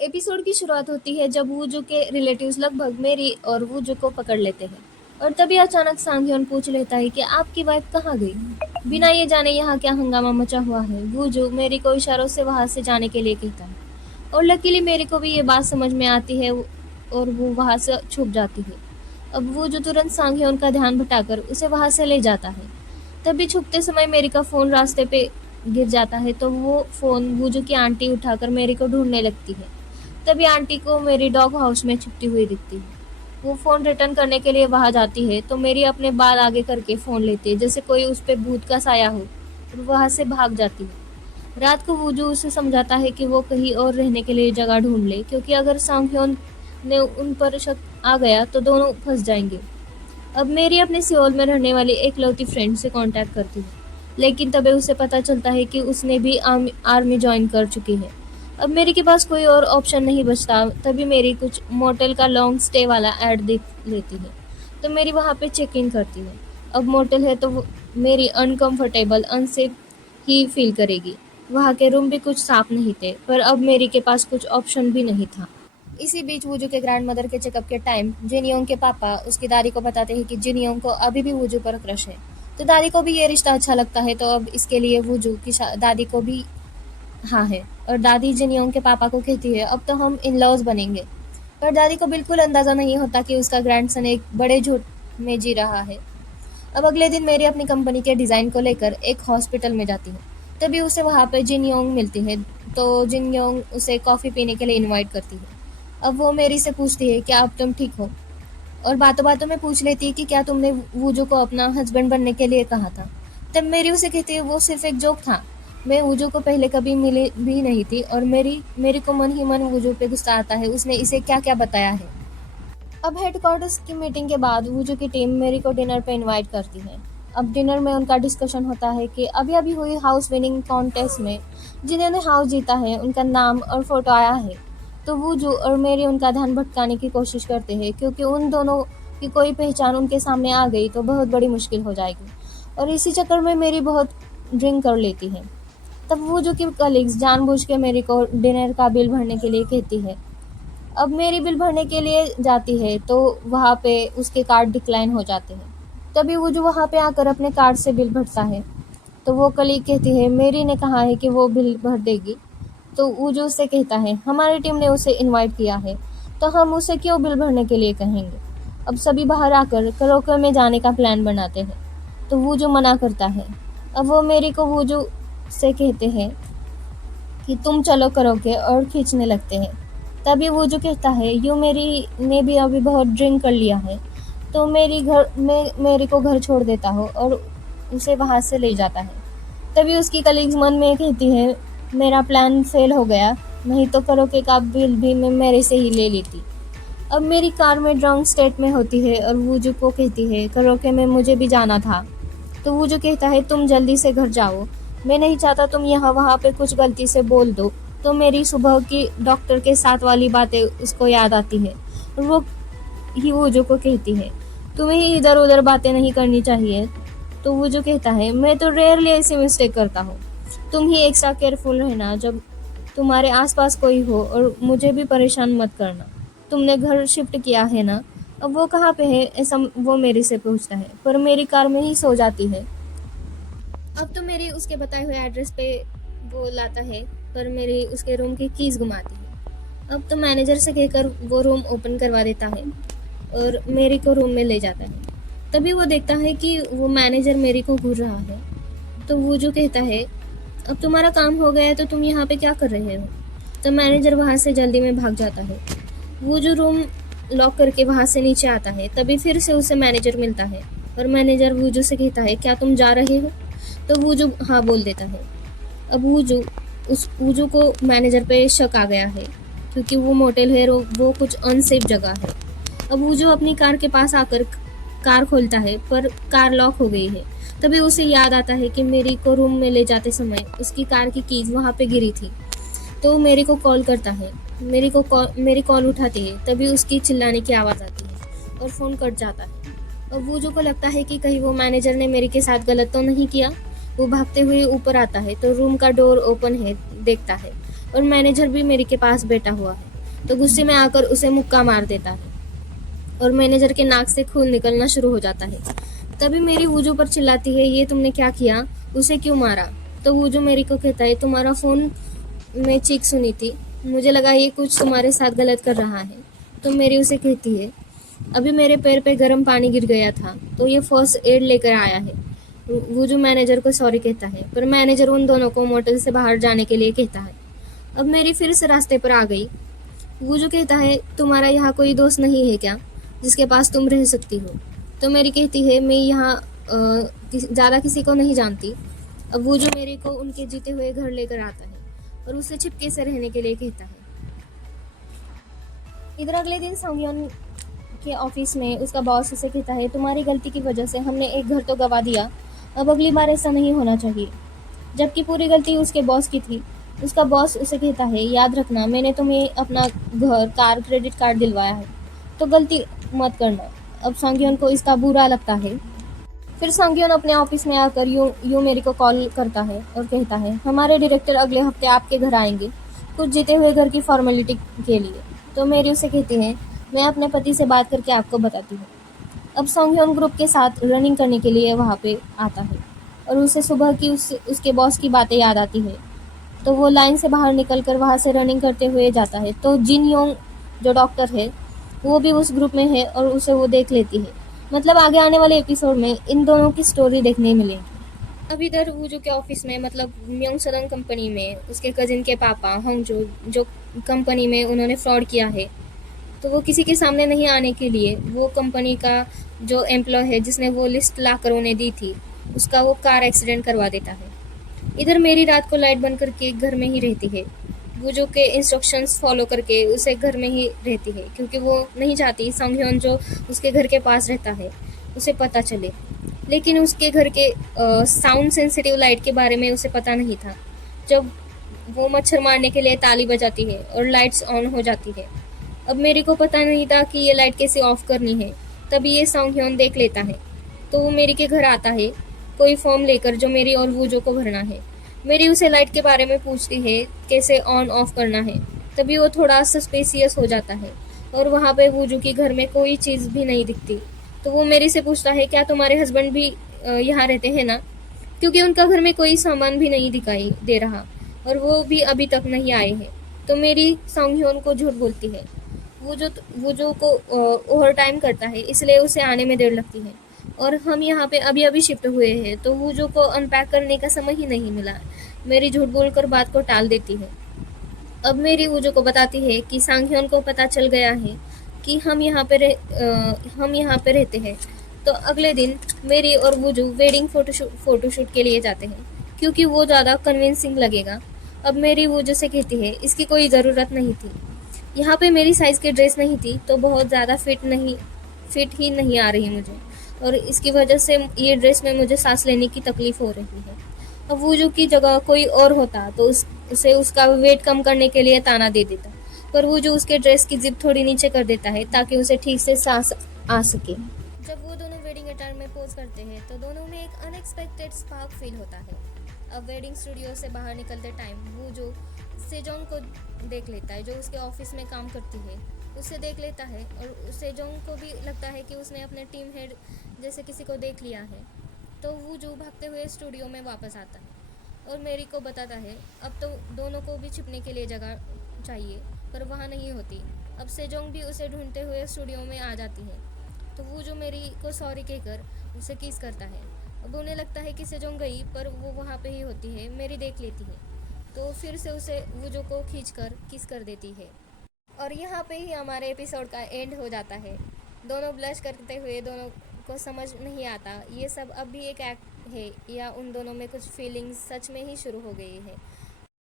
Episode की शुरुआत होती है जब वूजू के रिलेटिव्स लगभग मेरी और वूजू को पकड़ लेते हैं और तभी अचानक सांगयोन पूछ लेता है कि आपकी वाइफ कहाँ गई। बिना ये जाने यहाँ क्या हंगामा मचा हुआ है। वूजू मेरी को इशारों से वहां से जाने के लिए कहता है और लकीली मेरी को भी ये बात समझ में आती है और वो वहां से छुप जाती है। अब वूजू तुरंत सांगयोन का ध्यान भटाकर उसे वहां से ले जाता है। तभी छुपते समय मेरी का फोन रास्ते पे गिर जाता है तो वो फोन वूजू की आंटी उठाकर मेरी को ढूंढने लगती है। तभी आंटी को मेरी डॉग हाउस में छुपती हुई दिखती है। वो फ़ोन रिटर्न करने के लिए वहाँ जाती है तो मेरी अपने बाल आगे करके फ़ोन लेती है जैसे कोई उस पे भूत का साया हो और वहाँ से भाग जाती है। रात को वूजू उसे समझाता है कि वो कहीं और रहने के लिए जगह ढूंढ ले क्योंकि अगर सांगह्योन ने उन पर शक आ गया तो दोनों फंस जाएंगे। अब मेरी अपने सियोल में रहने वाली एकलौती फ्रेंड से कांटेक्ट करती है लेकिन तभी उसे पता चलता है कि उसने भी आर्मी ज्वाइन कर चुकी है। अब मेरी के पास कोई और ऑप्शन नहीं बचता तभी मेरी कुछ मोटेल का लॉन्ग स्टे वाला ऐड देख लेती है तो मेरी वहाँ पे चेक इन करती है। अब मोटेल है तो मेरी अनकंफर्टेबल अनसेफ ही फील करेगी। वहाँ के रूम भी कुछ साफ नहीं थे पर अब मेरी के पास कुछ ऑप्शन भी नहीं था। इसी बीच वूजू के ग्रैंड मदर के चेकअप के टाइम जिनयोंग के पापा उसकी दादी को बताते हैं कि जिनयोंग को अभी भी वूजू पर क्रश है। तो दादी को भी ये रिश्ता अच्छा लगता है तो अब इसके लिए वूजू की दादी को भी हाँ है। और दादी जिनयोंग के पापा को कहती है अब तो हम इन लॉज बनेंगे। पर दादी को बिल्कुल अंदाजा नहीं होता कि उसका ग्रैंडसन एक बड़े झूठ में जी रहा है। अब अगले दिन मेरी अपनी कंपनी के डिज़ाइन को लेकर एक हॉस्पिटल में जाती है। तभी उसे वहाँ पे जिनयोंग मिलती है तो जिनयोंग उसे कॉफ़ी पीने के लिए इनवाइट करती है। अब वो मेरी से पूछती है क्या अब तुम ठीक हो और बातों बातों में पूछ लेती है कि क्या तुमने वूजू को अपना हस्बैंड बनने के लिए कहा था। तब मेरी उसे कहती है वो सिर्फ एक जोक था। मैं वूजू को पहले कभी मिली भी नहीं थी और मेरी को मन ही मन वूजू पे गुस्सा आता है उसने इसे क्या क्या बताया है। अब हेडक्वार्टर्स की मीटिंग के बाद वूजू की टीम मेरी को डिनर पे इनवाइट करती है। अब डिनर में उनका डिस्कशन होता है कि अभी अभी हुई हाउस विनिंग कॉन्टेस्ट में जिन्होंने हाउस जीता है उनका नाम और फोटो आया है। तो वूजू और मेरी उनका ध्यान भटकाने की कोशिश करते हैं क्योंकि उन दोनों की कोई पहचान उनके सामने आ गई तो बहुत बड़ी मुश्किल हो जाएगी। और इसी चक्कर में मेरी बहुत ड्रिंक कर लेती है। तब वूजू की कलीग्स जानबूझ के मेरी को डिनर का बिल भरने के लिए कहती है। अब मेरी बिल भरने के लिए जाती है तो वहाँ पे उसके कार्ड डिक्लाइन हो जाते हैं। तभी वो जो वहाँ पे आकर अपने कार्ड से बिल भरता है तो वो कलीग कहती है मेरी ने कहा है कि वो बिल भर देगी। तो वो जो उससे कहता है हमारी टीम ने उसे इनवाइट किया है तो हम उसे क्यों बिल भरने के लिए कहेंगे। अब सभी बाहर आकर करोके में जाने का प्लान बनाते हैं तो वो जो मना करता है। अब वो मेरी को वो जो से कहते हैं कि तुम चलो करोगे और खींचने लगते हैं। तभी वो जो कहता है यू मेरी ने भी अभी बहुत ड्रिंक कर लिया है तो मेरी को घर छोड़ देता हो और उसे वहाँ से ले जाता है। तभी उसकी कलीग्स मन में कहती है मेरा प्लान फेल हो गया नहीं तो करोके का बिल भी मैं मेरे से ही ले लेती। अब मेरी कार में ड्रंक स्टेट में होती है और वूजू को कहती है करोके में मुझे भी जाना था। तो वूजू कहता है तुम जल्दी से घर जाओ मैं नहीं चाहता तुम यहाँ वहाँ पे कुछ गलती से बोल दो। तो मेरी सुबह की डॉक्टर के साथ वाली बातें उसको याद आती है और वो ही वूजू को कहती है तुम्हें ही इधर उधर बातें नहीं करनी चाहिए। तो वूजू कहता है मैं तो रेयरली ऐसी मिस्टेक करता हूँ। तुम ही एक्स्ट्रा केयरफुल रहना जब तुम्हारे आसपास कोई हो और मुझे भी परेशान मत करना। तुमने घर शिफ्ट किया है ना। अब वो कहाँ पे है ऐसा वो मेरे से पूछता है पर मेरी कार में ही सो जाती है। अब तो मेरी उसके बताए हुए एड्रेस पे वो लाता है पर मेरी उसके रूम की कीज घुमाती है। अब तो मैनेजर से कहकर वो रूम ओपन करवा देता है और मेरी को रूम में ले जाता है। तभी वो देखता है कि वो मैनेजर मेरी को घूर रहा है। तो वो जो कहता है अब तुम्हारा काम हो गया है तो तुम यहाँ पे क्या कर रहे हो। तो मैनेजर वहाँ से जल्दी में भाग जाता है। वो जो रूम लॉक करके वहाँ से नीचे आता है तभी फिर से उसे मैनेजर मिलता है और मैनेजर वूजू से कहता है क्या तुम जा रहे हो। तो वूजू हाँ बोल देता है। अब वूजू को मैनेजर पे शक आ गया है क्योंकि वो मोटेल है वो कुछ अनसेफ जगह है। अब वूजू अपनी कार के पास आकर कार खोलता है पर कार लॉक हो गई है। तभी उसे याद आता है कि मेरी को रूम में ले जाते समय उसकी कार की कीज वहाँ पे गिरी थी। तो मेरी को कॉल करता है। मेरी कॉल उठाती है तभी उसकी चिल्लाने की आवाज़ आती है और फ़ोन कट जाता है। अब वूजू को लगता है कि कहीं वो मैनेजर ने मेरी के साथ गलत तो नहीं किया। वो भागते हुए ऊपर आता है तो रूम का डोर ओपन है देखता है और मैनेजर भी मेरी के पास बैठा हुआ है। तो गुस्से में आकर उसे मुक्का मार देता है और मैनेजर के नाक से खून निकलना शुरू हो जाता है। तभी मेरी वूजू पर चिल्लाती है, ये तुमने क्या किया, उसे क्यों मारा? तो वूजू मेरी को कहता है, तुम्हारा फ़ोन में चीख सुनी थी, मुझे लगा ये कुछ तुम्हारे साथ गलत कर रहा है। तो मेरी उसे कहती है, अभी मेरे पैर पे गर्म पानी गिर गया था तो ये फर्स्ट एड लेकर आया है। वो जो मैनेजर को सॉरी कहता है, पर मैनेजर उन दोनों को मोटल से बाहर जाने के लिए कहता है। अब मेरी फिर से रास्ते पर आ गई। वो जो कहता है, तुम्हारा यहाँ कोई दोस्त नहीं है क्या जिसके पास तुम रह सकती हो? तो मेरी कहती है, मैं यहाँ ज़्यादा किसी को नहीं जानती। अब वो जो मेरे को उनके जीते हुए घर लेकर आता है और उससे छिपके से रहने के लिए कहता है। इधर अगले दिन संगयोन के ऑफिस में उसका बॉस उसे कहता है, तुम्हारी गलती की वजह से हमने एक घर तो गवा दिया, अब अगली बार ऐसा नहीं होना चाहिए। जबकि पूरी गलती उसके बॉस की थी। उसका बॉस उसे कहता है, याद रखना मैंने तुम्हें अपना घर, कार, क्रेडिट कार्ड दिलवाया है, तो गलती मत करना। अब सांग्योन को इसका बुरा लगता है। फिर सांग्योन अपने ऑफिस में आकर यूं मेरी को कॉल करता है और कहता है, हमारे डायरेक्टर अगले हफ्ते आपके घर आएंगे कुछ जीते हुए घर की फॉर्मेलिटी के लिए। तो मेरी उसे कहती है, मैं अपने पति से बात करके आपको बताती हूँ। अब सांग्योन ग्रुप के साथ रनिंग करने के लिए वहाँ पे आता है और उसे सुबह की उसके बॉस की बातें याद आती है। तो वो लाइन से बाहर निकलकर वहाँ से रनिंग करते हुए जाता है। तो जिन योंग जो डॉक्टर है वो भी उस ग्रुप में है और उसे वो देख लेती है। मतलब आगे आने वाले एपिसोड में इन दोनों की स्टोरी देखने मिलेगी। अब इधर वो जो के ऑफिस में, मतलब म्योंग सदंग कंपनी में, उसके कजिन के पापा होंग जो कंपनी में उन्होंने फ्रॉड किया है, तो वो किसी के सामने नहीं आने के लिए वो कंपनी का जो एम्प्लॉय है जिसने वो लिस्ट ला कर उन्हें दी थी, उसका वो कार एक्सीडेंट करवा देता है। इधर मेरी रात को लाइट बंद करके घर में ही रहती है। वो जो के इंस्ट्रक्शंस फॉलो करके उसे घर में ही रहती है, क्योंकि वो नहीं चाहती संगह्योन जो उसके घर के पास रहता है उसे पता चले। लेकिन उसके घर के साउंड सेंसिटिव लाइट के बारे में उसे पता नहीं था। जब वो मच्छर मारने के लिए ताली बजाती है और लाइट्स ऑन हो जाती है। अब मेरे को पता नहीं था कि ये लाइट कैसे ऑफ करनी है। तभी ये सांगह्योन देख लेता है, तो वो मेरी के घर आता है कोई फॉर्म लेकर जो मेरी और वूजो को भरना है। मेरी उसे लाइट के बारे में पूछती है कैसे ऑन ऑफ करना है। तभी वो थोड़ा सस्पेसियस हो जाता है और वहाँ पे वूजो की घर में कोई चीज़ भी नहीं दिखती। तो वो मेरी से पूछता है, क्या तुम्हारे हस्बैंड भी यहाँ रहते हैं ना, क्योंकि उनका घर में कोई सामान भी नहीं दिखाई दे रहा और वो भी अभी तक नहीं आए हैं। तो मेरी सांगह्योन को झूठ बोलती है। वो जो को ओवर टाइम करता है, इसलिए उसे आने में देर लगती है और हम यहाँ पे अभी अभी शिफ्ट हुए हैं, तो वो जो को अनपैक करने का समय ही नहीं मिला। मेरी झूठ बोलकर बात को टाल देती है। अब मेरी वूजो को बताती है कि सांगह्योन को पता चल गया है कि हम यहाँ पे रहते हैं। तो अगले दिन मेरी और वूजो वेडिंग फोटोशूट के लिए जाते हैं, क्योंकि वो ज़्यादा कन्विंसिंग लगेगा। अब मेरी वूजो से कहती है, इसकी कोई ज़रूरत नहीं थी, यहाँ पे मेरी साइज़ की ड्रेस नहीं थी तो बहुत ज़्यादा फिट ही नहीं आ रही मुझे, और इसकी वजह से ये ड्रेस में मुझे सांस लेने की तकलीफ़ हो रही है। अब वूजो की जगह कोई और होता तो उसे उसका वेट कम करने के लिए ताना दे देता, पर वूजो उसके ड्रेस की जिप थोड़ी नीचे कर देता है ताकि उसे ठीक से सांस आ सके। जब वो दोनों वेडिंग अटायर में पोज करते हैं तो दोनों में एक अनएक्सपेक्टेड स्पार्क फील होता है। अब वेडिंग स्टूडियो से बाहर निकलते टाइम वो जो सेजोंग को देख लेता है, जो उसके ऑफिस में काम करती है, उसे देख लेता है और सेजोंग को भी लगता है कि उसने अपने टीम हेड जैसे किसी को देख लिया है। तो वो जो भागते हुए स्टूडियो में वापस आता है और मेरी को बताता है अब तो दोनों को भी छिपने के लिए जगह चाहिए, पर वहाँ नहीं होती। अब सेजोंग भी उसे ढूंढते हुए स्टूडियो में आ जाती है, तो वो जो मेरी को सॉरी कहकर उसे किस करता है। अब उन्हें लगता है कि सेजोंग गई, पर वो वहाँ पे ही होती है। मेरी देख लेती है तो फिर से उसे वूजो को खींचकर किस कर देती है। और यहाँ पे ही हमारे एपिसोड का एंड हो जाता है। दोनों ब्लश करते हुए, दोनों को समझ नहीं आता ये सब अब भी एक एक्ट है या उन दोनों में कुछ फीलिंग्स सच में ही शुरू हो गई है।